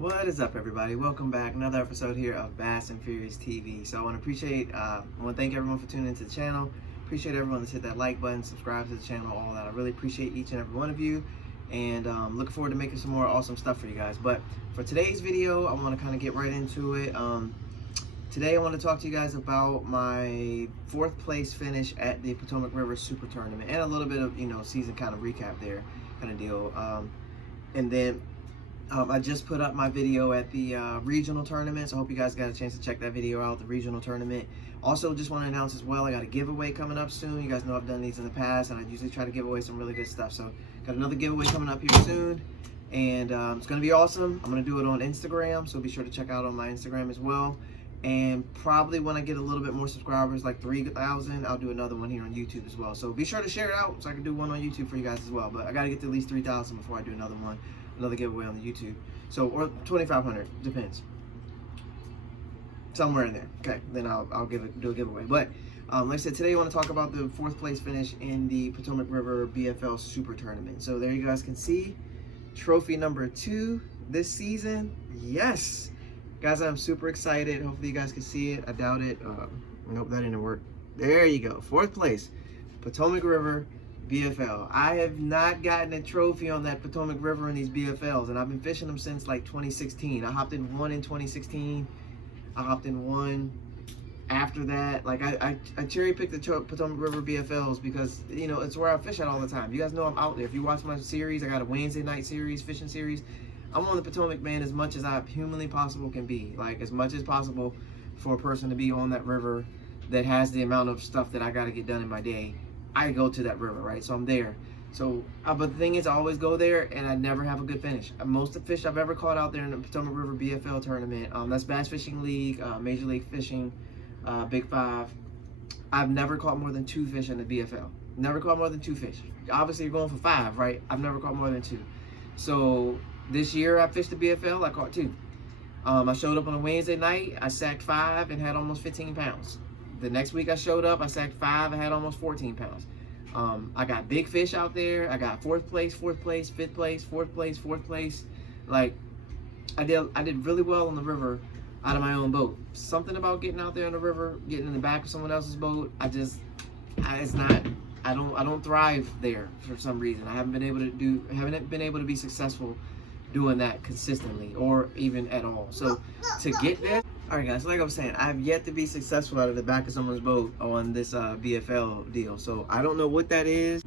What is up, everybody? Welcome back. Another episode here of Bass and Furious TV. So I want to thank everyone for tuning into the channel. Appreciate everyone that's hit that like button, subscribe to the channel, all that. I really appreciate each and every one of you, and looking forward to making some more awesome stuff for you guys. But for today's video, I want to kind of get right into it. Today I want to talk to you guys about my 4th place finish at the Potomac River Super Tournament and a little bit of season kind of recap there kind of deal. And then I just put up my video at the regional tournament, so I hope you guys got a chance to check that video out, the regional tournament. Also, just want to announce as well, I got a giveaway coming up soon. You guys know I've done these in the past, and I usually try to give away some really good stuff. So, got another giveaway coming up here soon, and it's going to be awesome. I'm going to do it on Instagram, so be sure to check out on my Instagram as well. And probably when I get a little bit more subscribers, like 3,000, I'll do another one here on YouTube as well. So be sure to share it out so I can do one on YouTube for you guys as well. But I got to get to at least 3,000 before I do another one, another giveaway on the YouTube. So, or 2,500, depends. Somewhere in there. Okay, then I'll do a giveaway. But like I said, today I want to talk about the 4th place finish in the Potomac River BFL Super Tournament. So there you guys can see, trophy number 2 this season. Yes! Guys, I'm super excited. Hopefully you guys can see it. I doubt it. Nope, that didn't work. There you go. 4th place, Potomac River BFL. I have not gotten a trophy on that Potomac River in these BFLs, and I've been fishing them since like 2016. I hopped in one in 2016. I hopped in one after that. Like I cherry picked the Potomac River BFLs because it's where I fish at all the time. You guys know I'm out there. If you watch my series, I got a Wednesday night series, fishing series. I'm on the Potomac, man, as much as I humanly possible can be. Like, as much as possible for a person to be on that river that has the amount of stuff that I got to get done in my day. I go to that river, right? So I'm there. So, but the thing is, I always go there, and I never have a good finish. Most of the fish I've ever caught out there in the Potomac River BFL tournament, that's Bass Fishing League, Major League Fishing, Big 5. I've never caught more than 2 fish in the BFL. Never caught more than 2 fish. Obviously, you're going for 5, right? I've never caught more than 2. So this year I fished the BFL, I caught 2. I showed up on a Wednesday night, I sacked 5 and had almost 15 pounds. The next week I showed up, I sacked 5 and had almost 14 pounds. I got big fish out there. I got 4th place, 4th place, 5th place, 4th place, 4th place. Like, I did really well on the river out of my own boat. Something about getting out there on the river, getting in the back of someone else's boat, I don't thrive there for some reason. I haven't been able to be successful doing that consistently or even at all. So to get there, all right guys, like I was saying, I have yet to be successful out of the back of someone's boat on this BFL deal. So I don't know what that is.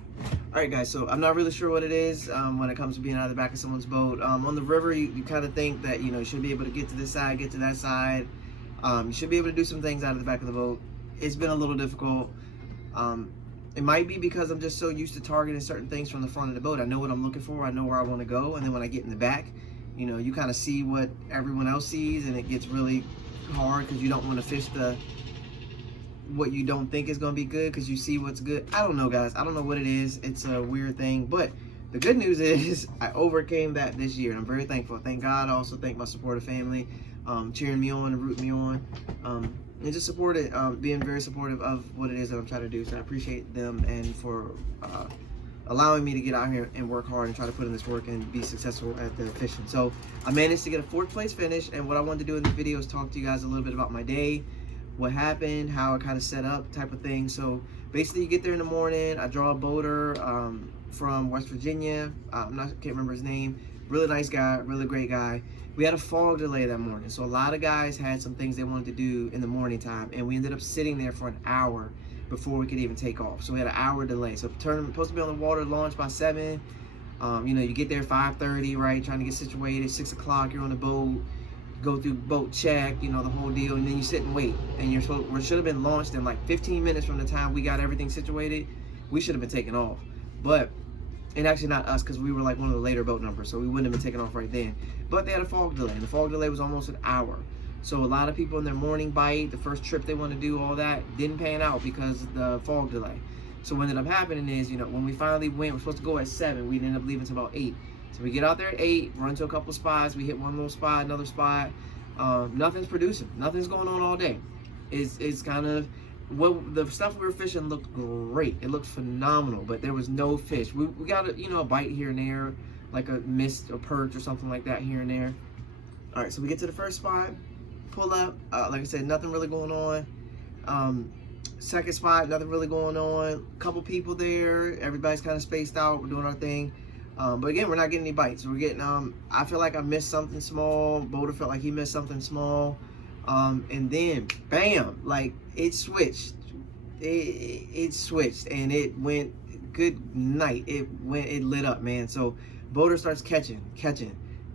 All right guys, so I'm not really sure what it is when it comes to being out of the back of someone's boat. On the river, you kind of think that you should be able to get to this side, get to that side. You should be able to do some things out of the back of the boat. It's been a little difficult. It might be because I'm just so used to targeting certain things from the front of the boat. I know what I'm looking for. I know where I want to go. And then when I get in the back, you kind of see what everyone else sees, and it gets really hard because you don't want to fish what you don't think is going to be good because you see what's good. I don't know, guys. I don't know what it is. It's a weird thing. But the good news is I overcame that this year, and I'm very thankful. Thank God. I also thank my supportive family cheering me on and rooting me on. And just being very supportive of what it is that I'm trying to do. So I appreciate them and for allowing me to get out here and work hard and try to put in this work and be successful at the fishing. So I managed to get a 4th place finish, and what I wanted to do in this video is talk to you guys a little bit about my day, what happened, how I kind of set up type of thing. So basically you get there in the morning, I draw a boater from West Virginia, can't remember his name, really nice guy, really great guy. We had a fog delay that morning, so a lot of guys had some things they wanted to do in the morning time, and we ended up sitting there for an hour before we could even take off. So we had an hour delay. So the tournament supposed to be on the water, launch by 7. You get there 5:30, right? Trying to get situated. 6 o'clock, you're on the boat. Go through boat check, the whole deal, and then you sit and wait. And we should have been launched in like 15 minutes from the time we got everything situated. We should have been taking off, and actually not us because we were like one of the later boat numbers, so we wouldn't have been taking off right then. But they had a fog delay, and the fog delay was almost an hour. So a lot of people in their morning bite, the first trip they want to do, all that, didn't pan out because of the fog delay. So what ended up happening is, when we finally went, we're supposed to go at 7, we ended up leaving until about 8. So we get out there at 8, run to a couple spots, we hit one little spot, another spot. Nothing's producing, nothing's going on all day. It's kind of, the stuff we were fishing looked great. It looked phenomenal, but there was no fish. We got a bite here and there, like a missed a perch or something like that here and there. All right, so we get to the first spot, pull up. Like I said, nothing really going on. Second spot, nothing really going on. Couple people there. Everybody's kind of spaced out. We're doing our thing. But again, we're not getting any bites. We're getting, I feel like I missed something small. Boulder felt like he missed something small. And then, bam, like it switched. It switched and it went, good night. It lit up, man. So Boulder starts catching.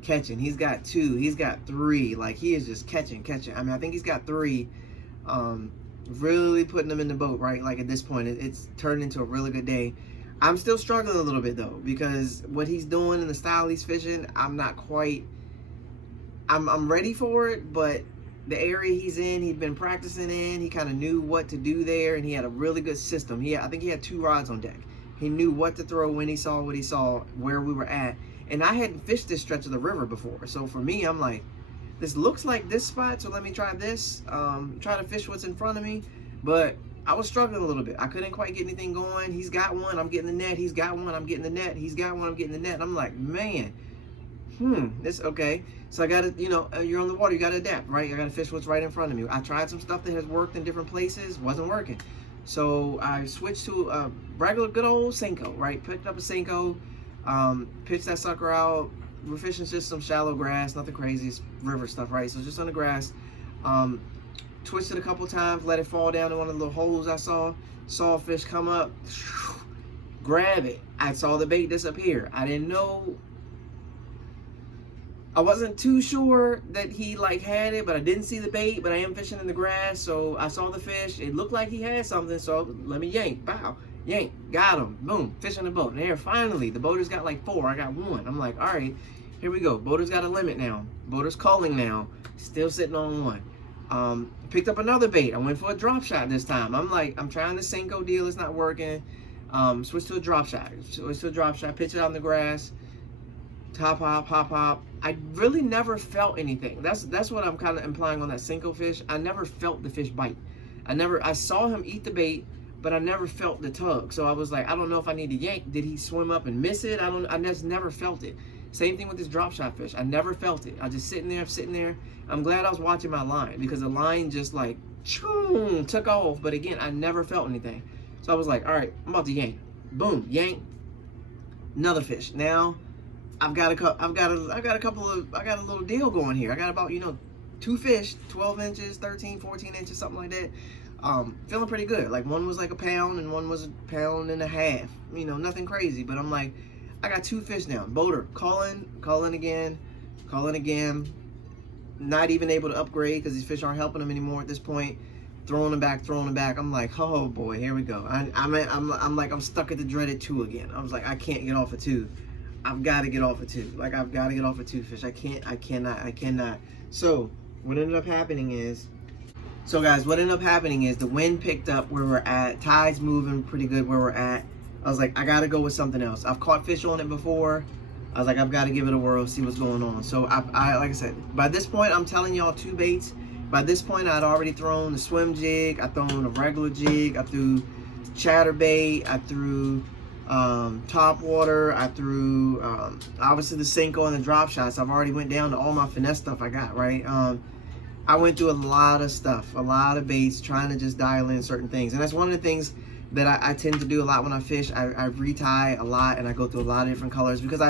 He's got 2, he's got 3. Like he is just catching. I mean, I think he's got 3. Really putting them in the boat, right? Like at this point, it's turned into a really good day. I'm still struggling a little bit though, because what he's doing and the style he's fishing, I'm not quite, I'm ready for it, but the area he's in, he'd been practicing in, he kind of knew what to do there, and he had a really good system. I think he had 2 rods on deck. He knew what to throw when he saw what he saw, where we were at. And I hadn't fished this stretch of the river before. So for me, I'm like, this looks like this spot, so let me try this. Try to fish what's in front of me. But I was struggling a little bit. I couldn't quite get anything going. He's got one, I'm getting the net. He's got one, I'm getting the net. He's got one, I'm getting the net. I'm like, man, this okay. So I gotta, you're on the water, you gotta adapt, right? I gotta fish what's right in front of me. I tried some stuff that has worked in different places, wasn't working. So I switched to a regular good old Senko, right? Picked up a Senko, pitched that sucker out. We're fishing just some shallow grass, nothing crazy, it's river stuff, right? So just on the grass. Twisted a couple times, let it fall down in one of the little holes I saw a fish come up, grab it. I saw the bait disappear. I didn't know, I wasn't too sure that he like had it, but I didn't see the bait, but I am fishing in the grass, so I saw the fish. It looked like he had something, so let me yank, bow, yank, got him, boom, fish in the boat. And there, finally, the boater's got like 4, I got 1. I'm like, all right, here we go. Boater's got a limit now. Boater's calling now, still sitting on 1. Picked up another bait. I went for a drop shot this time. I'm like, I'm trying the Senko deal, it's not working. Switch to a drop shot. Pitch it out in the grass. Top hop. I really never felt anything. That's what I'm kind of implying on that Senko fish. I never felt the fish bite. I saw him eat the bait, but I never felt the tug. So I was like, I don't know if I need to yank. Did he swim up and miss it? I just never felt it. Same thing with this drop shot fish. I never felt it. I just sitting there. I'm glad I was watching my line, because the line just like took off. But again, I never felt anything. So I was like, all right, I'm about to yank. Boom, yank. Another fish. Now I've got a little deal going here. I got about 2 fish, 12 inches, 13, 14 inches, something like that. Feeling pretty good. Like one was like a pound and one was a pound and a half. Nothing crazy, but I'm like, I got 2 fish now. Boater calling again. Not even able to upgrade because these fish aren't helping him anymore at this point. Throwing them back. I'm like, oh boy, here we go. I'm stuck at the dreaded 2 again. I was like, I can't get off of 2. I've got to get off of 2. Like, I've got to get off of 2 fish. I cannot. So what ended up happening is, the wind picked up where we're at. Tide's moving pretty good where we're at. I was like, I got to go with something else. I've caught fish on it before. I was like, I've got to give it a whirl, see what's going on. So I like I said, by this point, I'm telling y'all 2 baits. By this point, I'd already thrown the swim jig. I thrown a regular jig. I threw chatterbait. I threw top water. I threw obviously the Senko and the drop shots. I've already went down to all my finesse stuff I got, right? I went through a lot of stuff, a lot of baits, trying to just dial in certain things. And that's one of the things that I tend to do a lot when I fish. I retie a lot, and I go through a lot of different colors, because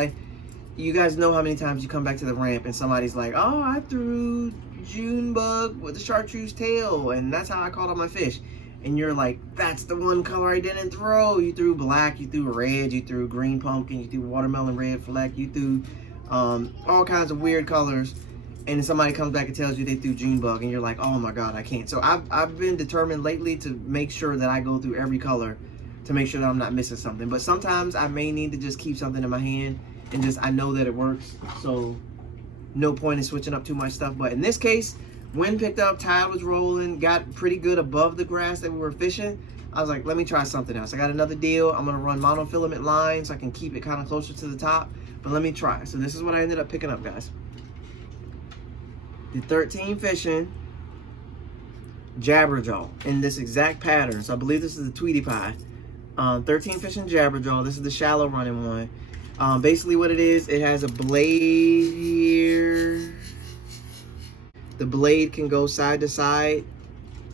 you guys know how many times you come back to the ramp and somebody's like, oh, I threw June bug with the chartreuse tail, and that's how I caught all my fish. And you're like, that's the one color I didn't throw. You threw black, you threw red, you threw green pumpkin, you threw watermelon red fleck, you threw all kinds of weird colors. And then somebody comes back and tells you they threw June bug, and you're like, oh my God, I can't. So I've been determined lately to make sure that I go through every color to make sure that I'm not missing something. But sometimes I may need to just keep something in my hand and just, I know that it works. So no point in switching up too much stuff. But in this case, wind picked up, tide was rolling, got pretty good above the grass that we were fishing. I was like, let me try something else. I got another deal. I'm gonna run monofilament line so I can keep it kind of closer to the top. But let me try. So this is what I ended up picking up, guys. The 13 fishing jabberjaw in this exact pattern. So I believe this is the Tweety Pie. 13 fishing jabberjaw. This is the shallow running one. Basically what it is, it has a blade here. the blade can go side to side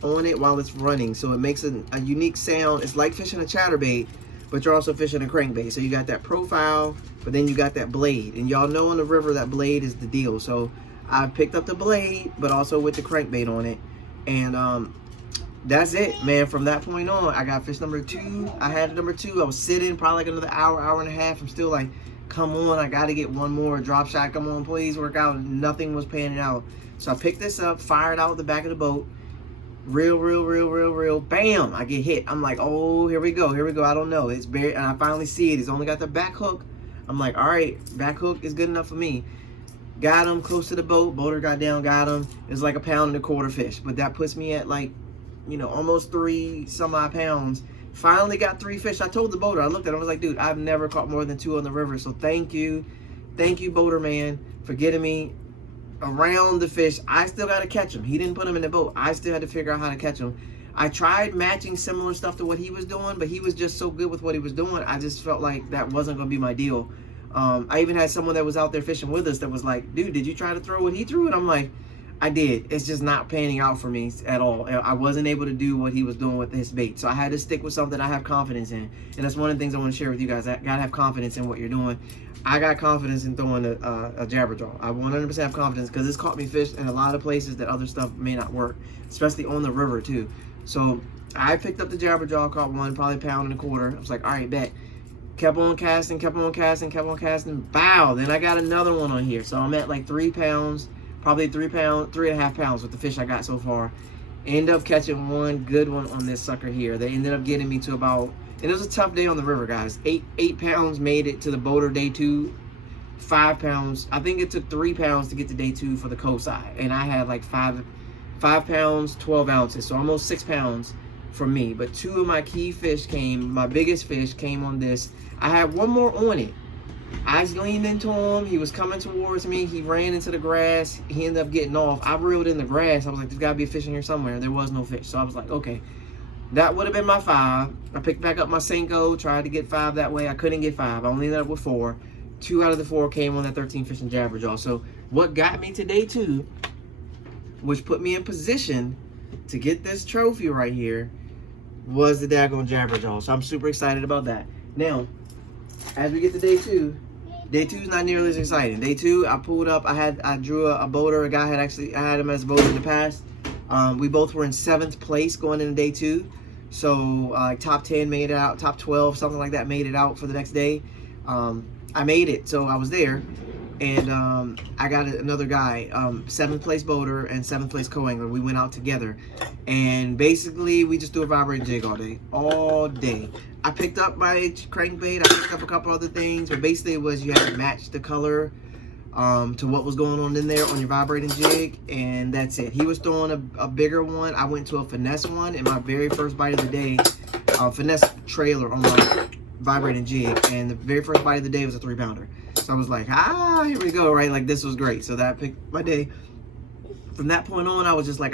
on it while it's running, so it makes a unique sound. It's like fishing a chatterbait, but you're also fishing a crankbait. So you got that profile, but then you got that blade, and y'all know on the river that blade is the deal. So I picked up the blade, but also with the crankbait on it, and that's it, man. From that point on, I got fish number 2. I had number 2. I was sitting probably like another hour and a half. I'm still like, come on, I got to get one more drop shot. Come on, please work out. Nothing was panning out. So I picked this up, fired out the back of the boat. Real. Bam! I get hit. I'm like, oh, here we go. I don't know. It's buried, and I finally see it. He's only got the back hook. I'm like, all right, back hook is good enough for me. Got him close to the boat. Boater got down, got him. It's like 1.25 pound fish, but that puts me at like, you know, almost 3 some odd pounds. Finally got 3 fish. I told the boater, I looked at him, I was like, dude, I've never caught more than 2 on the river. So thank you, boater man, for getting me around the fish. I still got to catch him. He didn't put him in the boat. I still had to figure out how to catch him. I tried matching similar stuff to what he was doing, but he was just so good with what he was doing. I just felt like that wasn't going to be my deal. I even had someone that was out there fishing with us that was like, dude, did you try to throw what he threw? And I'm like, I did. It's just not panning out for me at all. I wasn't able to do what he was doing with his bait. So I had to stick with something I have confidence in. And that's one of the things I want to share with you guys. I got to have confidence in what you're doing. I got confidence in throwing a jabber jaw. I 100% have confidence because it's caught me fish in a lot of places that other stuff may not work, especially on the river too. So I picked up the jabber jaw, caught one, probably 1.25 pounds. I was like, all right, bet. Kept on casting. Bow. Then I got another one on here. So I'm at like 3 pounds. Probably 3.5 pounds with the fish I got so far. End up catching one good one on this sucker here. They ended up getting me to about, and it was a tough day on the river, guys. 8 pounds made it to the boater day 2. 5 pounds. I think it took 3 pounds to get to day 2 for the coast side. And I had like 5 pounds, 12 ounces. So almost 6 pounds from me. But 2 of my key fish came, my biggest fish came on this. I had one more on it. I leaned into him. He was coming towards me. He ran into the grass. He ended up getting off. I reeled in the grass. I was like, there's got to be a fish in here somewhere. There was no fish. So I was like, okay. That would have been my 5. I picked back up my Senko, tried to get 5 that way. I couldn't get 5. I only ended up with 4. 2 out of the 4 came on that 13 fishing jabber jaw. So what got me to day 2, which put me in position to get this trophy right here, was the daggone jabber jaw. So I'm super excited about that. Now, as we get to day 2, day 2 is not nearly as exciting. Day 2, I pulled up. I drew a boater. A guy I had him as a boater in the past. We both were in 7th place going into day 2. So top 10 made it out. Top 12, something like that, made it out for the next day. I made it, so I was there. And I got another guy, 7th place boater and 7th place co-angler. We went out together, and basically we just do a vibrating jig all day. I picked up my crankbait. I picked up a couple other things, but basically it was you had to match the color to what was going on in there on your vibrating jig, and that's it. He was throwing a bigger one. I went to a finesse one, and my very first bite of the day, finesse trailer on my vibrating jig, and the very first bite of the day was a 3 pounder. So I was like, here we go, right? Like, this was great. So that picked my day. From that point on, I was just like,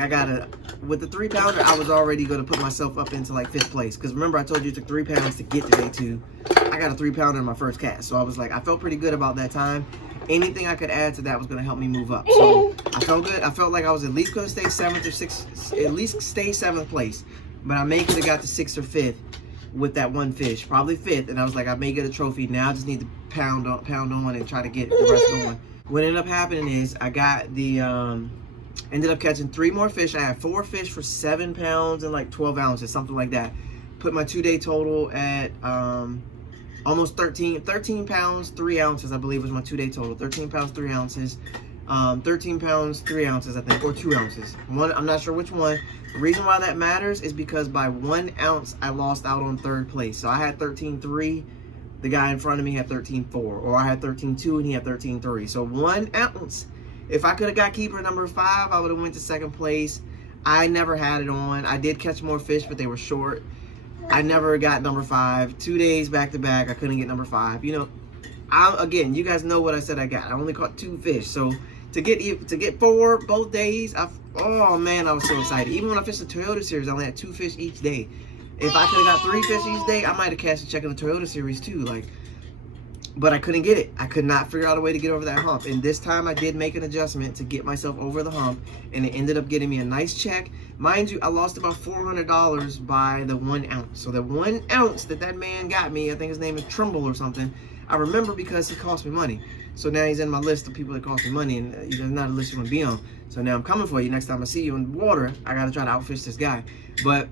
with the 3 pounder, I was already going to put myself up into like 5th place. Because remember, I told you it took 3 pounds to get to day 2. I got a 3 pounder in my first cast. So I was like, I felt pretty good about that time. Anything I could add to that was going to help me move up. So I felt good. I felt like I was at least going to stay 7th or 6th, at least stay 7th place. But I may could have got to 6th or 5th with that one fish, probably 5th. And I was like, I may get a trophy. Now I just need to pound on and try to get the rest going. What ended up happening is I got the ended up catching 3 more fish. I had 4 fish for 7 pounds and like 12 ounces, something like that. Put my 2-day total at almost 13 pounds 3 ounces, I believe was my 2-day total. 13 pounds 3 ounces, 13 pounds 3 ounces, I think, or 2 ounces. One, I'm not sure which one. The reason why that matters is because by 1 ounce I lost out on 3rd place. So I had 13.3. The guy in front of me had 13.4, or I had 13.2 and he had 13.3. So 1 ounce. If I could have got keeper number 5, I would have went to 2nd place. I never had it on. I did catch more fish, but they were short. I never got number 5. 2 days back to back, I couldn't get number 5. You know, again, you guys know what I said I got. I only caught 2 fish. So to get 4 both days, oh man, I was so excited. Even when I fished the Toyota Series, I only had 2 fish each day. If I could have got 3 fish each day, I might have cashed a check in the Toyota Series too. Like, but I couldn't get it. I could not figure out a way to get over that hump. And this time I did make an adjustment to get myself over the hump, and it ended up getting me a nice check. Mind you, I lost about $400 by the 1 ounce. So the 1 ounce that man got me, I think his name is Trimble or something, I remember because he cost me money. So now he's in my list of people that cost me money, and he's not a list you want to be on. So now I'm coming for you. Next time I see you in the water, I got to try to outfish this guy. But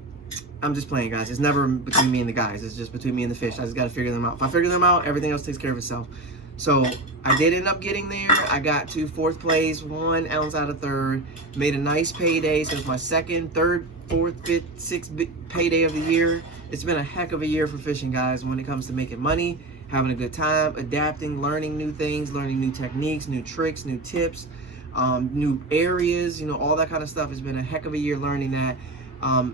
I'm just playing, guys. It's never between me and the guys. It's just between me and the fish. I just got to figure them out. If I figure them out, everything else takes care of itself. So I did end up getting there. I got to 4th place, 1 ounce out of 3rd. Made a nice payday. So it's my 2nd, 3rd, 4th, 5th, 6th payday of the year. It's been a heck of a year for fishing, guys, when it comes to making money, having a good time, adapting, learning new things, learning new techniques, new tricks, new tips, new areas, you know, all that kind of stuff. It's been a heck of a year learning that.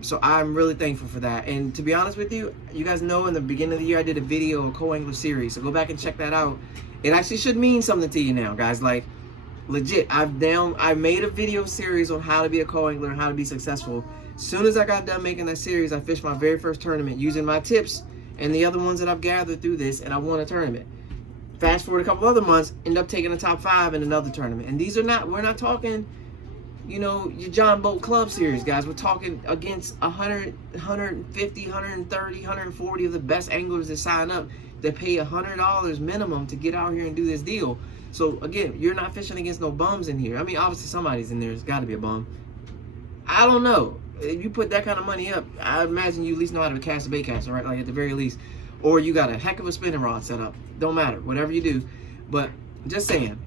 So I'm really thankful for that. And to be honest with you, you guys know in the beginning of the year I did a video, a co-angler series. So go back and check that out. It actually should mean something to you now, guys. Like, legit, I made a video series on how to be a co-angler and how to be successful. As soon as I got done making that series, I fished my very first tournament using my tips and the other ones that I've gathered through this, and I won a tournament. Fast forward a couple other months, end up taking a top 5 in another tournament. And these are not, we're not talking, you know, your John Boat Club series, guys. We're talking against 100, 150, 130, 140 of the best anglers that sign up that pay $100 minimum to get out here and do this deal. So again, you're not fishing against no bums in here. I mean, obviously somebody's in there. There's got to be a bum. I don't know. If you put that kind of money up, I imagine you at least know how to cast a bait caster, right? Like at the very least. Or you got a heck of a spinning rod set up. Don't matter. Whatever you do. But just saying,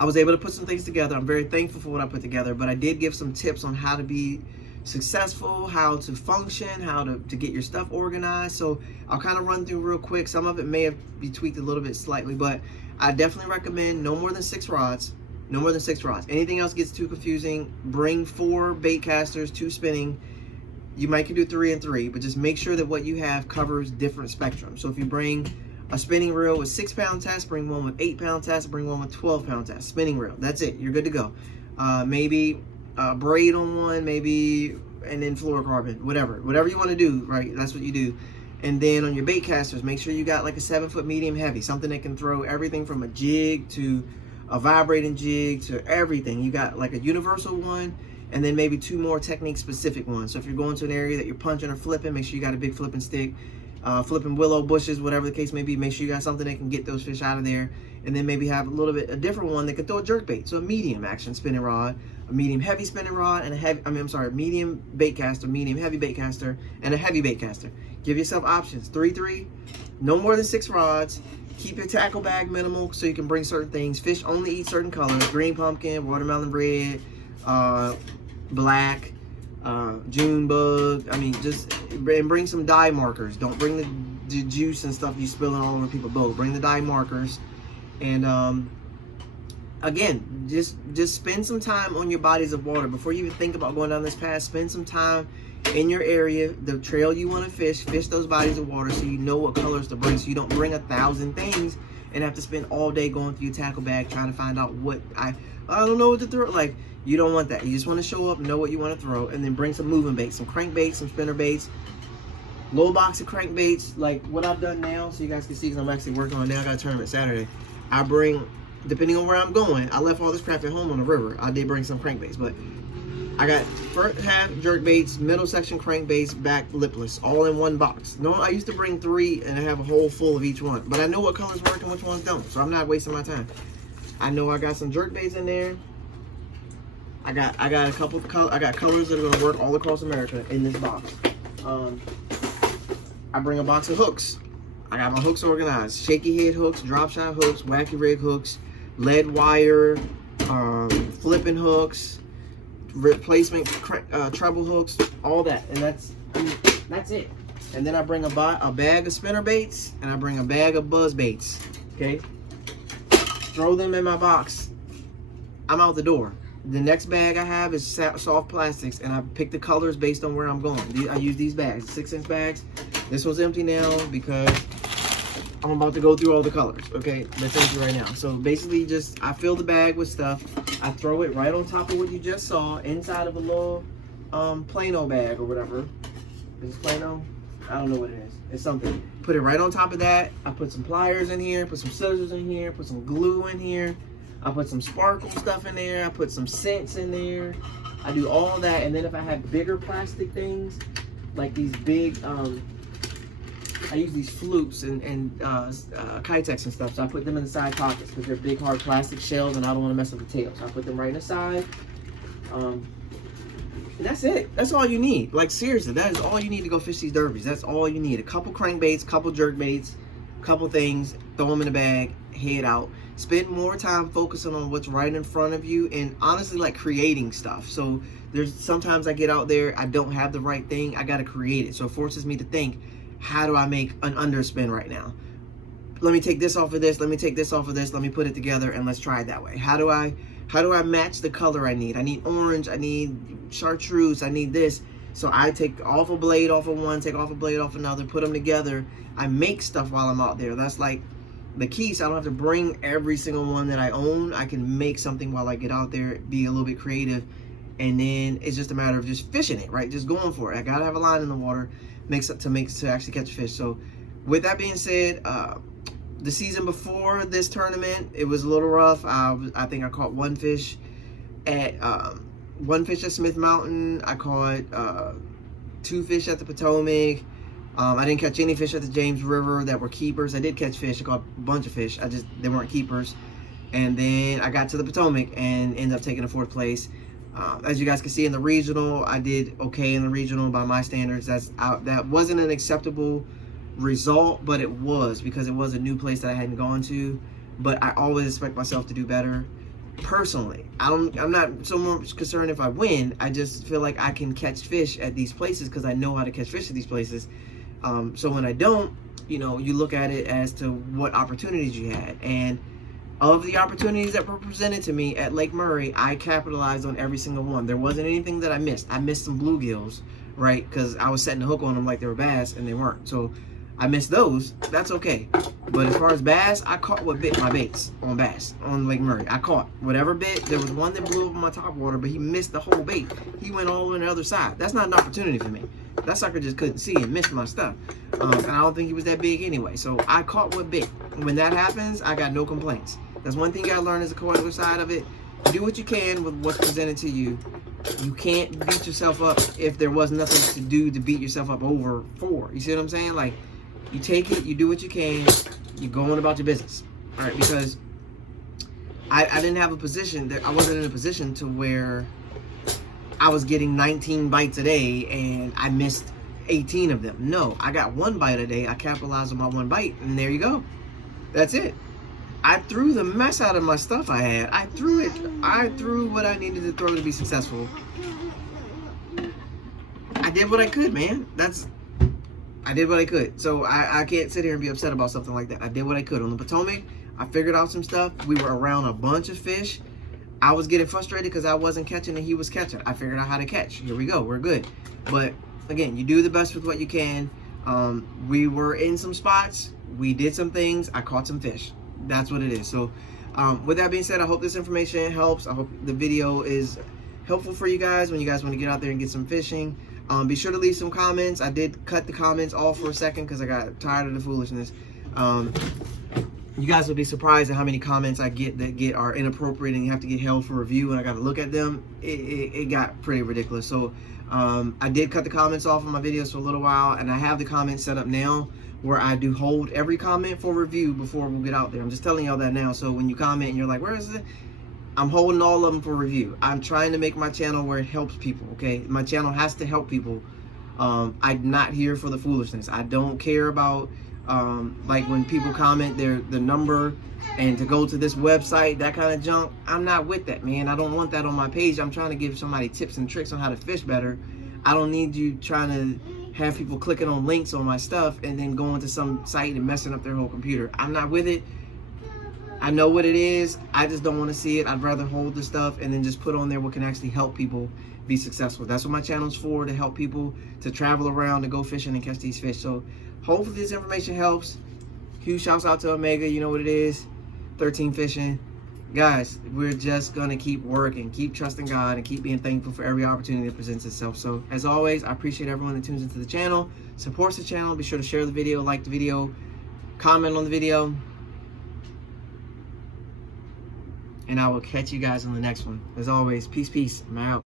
I was able to put some things together. I'm very thankful for what I put together, but I did give some tips on how to be successful, how to function, how to get your stuff organized. So I'll kind of run through real quick. Some of it may have be tweaked a little bit slightly, but I definitely recommend no more than 6 rods. No more than 6 rods. Anything else gets too confusing. Bring 4 bait casters, 2 spinning. You might can do 3 and 3, but just make sure that what you have covers different spectrums. So if you bring a spinning reel with 6-pound test, bring one with 8-pound test, bring one with 12-pound test. Spinning reel, that's it. You're good to go. Maybe a braid on one, maybe, and then fluorocarbon, whatever you want to do, right? That's what you do. And then on your bait casters, make sure you got like a 7-foot medium heavy, something that can throw everything from a jig to a vibrating jig to everything. You got like a universal one, and then maybe 2 more technique specific ones. So if you're going to an area that you're punching or flipping, make sure you got a big flipping stick, flipping willow bushes, whatever the case may be. Make sure you got something that can get those fish out of there. And then maybe have a different one that can throw a jerk bait. So a medium action spinning rod, a medium heavy spinning rod, and a medium bait caster, medium heavy bait caster, and a heavy bait caster. Give yourself options. 3-3, no more than 6 rods. Keep your tackle bag minimal so you can bring certain things. Fish only eat certain colors: green pumpkin, watermelon red, black, June bug. I mean, and bring some dye markers. Don't bring the juice and stuff you spilling all over people's boat. Bring the dye markers. And again, just spend some time on your bodies of water before you even think about going down this path. Spend some time in your area, the trail you want to fish those bodies of water, so you know what colors to bring, so you don't bring 1,000 things and have to spend all day going through your tackle bag trying to find out what I don't know what to throw. Like, you don't want that. You just want to show up, know what you want to throw, and then bring some moving baits, some crankbaits, some spinner baits, little box of crankbaits, like what I've done now, so you guys can see, because I'm actually working on it now. I got a tournament Saturday. I bring, depending on where I'm going, I left all this crap at home on the river. I did bring some crankbaits, but I got first half jerk baits, middle section crankbaits, back lipless, all in one box. No, I used to bring 3 and I have a hole full of each one, but I know what colors work and which ones don't, so I'm not wasting my time. I know I got some jerk baits in there. I got a couple of colors. I got colors that are gonna work all across America in this box. I bring a box of hooks. I got my hooks organized: shaky head hooks, drop shot hooks, wacky rig hooks, lead wire, flipping hooks, replacement treble hooks, all that. And that's it. And then I bring a bag of spinner baits, and I bring a bag of buzz baits. Okay, throw them in my box. I'm out the door. The next bag I have is soft plastics, and I pick the colors based on where I'm going. I use these bags, 6-inch bags. This one's empty now because I'm about to go through all the colors. Okay, that's empty right now. So basically, I fill the bag with stuff. I throw it right on top of what you just saw, inside of a little Plano bag or whatever. Is this Plano? I don't know what it is. It's something. Put it right on top of that. I put some pliers in here, put some scissors in here, put some glue in here. I put some sparkle stuff in there. I put some scents in there. I do all that. And then if I have bigger plastic things, like these big, I use these flukes and Kitex and stuff. So I put them in the side pockets because they're big, hard plastic shells and I don't want to mess up the tail. So I put them right in the side. And that's it. That's all you need. Like, seriously, that is all you need to go fish these derbies. That's all you need. A couple crankbaits, couple jerkbaits, couple things, throw them in the bag, head out. Spend more time focusing on what's right in front of you and honestly, like, creating stuff. So there's sometimes I get out there, I don't have the right thing, I got to create it. So it forces me to think, how do I make an underspin right now? Let me take this off of this, let me take this off of this, let me put it together and let's try it that way. How do I match the color I need? I need orange, I need chartreuse, I need this. So I take off a blade off of one, take off a blade off another, put them together. I make stuff while I'm out there. That's like the key, so I don't have to bring every single one that I own. I can make something while I get out there, be a little bit creative, and then it's just a matter of just fishing it, right? Just going for it. I gotta have a line in the water, to actually catch fish. So with that being said, the season before this tournament, it was a little rough. I think I caught one fish at Smith Mountain. I caught 2 fish at the Potomac. I didn't catch any fish at the James River that were keepers. I did catch fish. I caught a bunch of fish. They weren't keepers. And then I got to the Potomac and ended up taking a 4th place. As you guys can see in the regional, I did okay in the regional by my standards. That wasn't an acceptable result, but it was because it was a new place that I hadn't gone to. But I always expect myself to do better. Personally, I'm not so much concerned if I win. I just feel like I can catch fish at these places because I know how to catch fish at these places. So when I don't, you know, you look at it as to what opportunities you had. And of the opportunities that were presented to me at Lake Murray, I capitalized on every single one. There wasn't anything that I missed. I missed some bluegills, right? Because I was setting the hook on them like they were bass and they weren't. So I missed those. That's okay. But as far as bass, I caught what bit my baits on bass on Lake Murray. I caught whatever bit. There was one that blew up on my top water, but he missed the whole bait. He went all on the other side. That's not an opportunity for me. That sucker just couldn't see and missed my stuff. And I don't think he was that big anyway. So I caught what bit. When that happens, I got no complaints. That's one thing you gotta learn as a co-other side of it. Do what you can with what's presented to you. You can't beat yourself up if there was nothing to do to beat yourself up over for. You see what I'm saying? Like, you take it, you do what you can, you go on about your business. All right, because I didn't have a position that I wasn't in a position to where I was getting 19 bites a day and I missed 18 of them. No, I got 1 bite a day. I capitalized on my 1 bite, and there you go. That's it. I threw the mess out of my stuff I had. I threw it. I threw what I needed to throw to be successful. I did what I could, man. I did what I could. So I can't sit here and be upset about something like that. I did what I could. On the Potomac, I figured out some stuff. We were around a bunch of fish. I was getting frustrated because I wasn't catching and he was catching. I figured out how to catch. Here we go. We're good. But again, you do the best with what you can. We were in some spots. We did some things. I caught some fish. That's what it is. So with that being said, I hope this information helps. I hope the video is helpful for you guys when you guys want to get out there and get some fishing. Be sure to leave some comments. I did cut the comments off for a second because I got tired of the foolishness. You guys will be surprised at how many comments I get that are inappropriate and you have to get held for review and I got to look at them. It got pretty ridiculous. So I did cut the comments off of my videos for a little while, and I have the comments set up now where I do hold every comment for review before we get out there. I'm just telling y'all that now. So when you comment and you're like, where is it? I'm holding all of them for review. I'm trying to make my channel where it helps people, okay? My channel has to help people. I'm not here for the foolishness. I don't care about like when people comment the number and to go to this website, that kind of junk. I'm not with that, man. I don't want that on my page. I'm trying to give somebody tips and tricks on how to fish better. I don't need you trying to have people clicking on links on my stuff and then going to some site and messing up their whole computer. I'm not with it. I know what it is. I just don't want to see it. I'd rather hold the stuff and then just put on there what can actually help people be successful. That's what my channel's for, to help people to travel around, to go fishing and catch these fish. So hopefully this information helps. Huge shouts out to Omega. You know what it is. 13 Fishing. guys, we're just gonna keep working, keep trusting God, and keep being thankful for every opportunity that presents itself. So as always, I appreciate everyone that tunes into the channel, supports the channel. Be sure to share the video, like the video, comment on the video, and I will catch you guys on the next one. As always, peace, I'm out.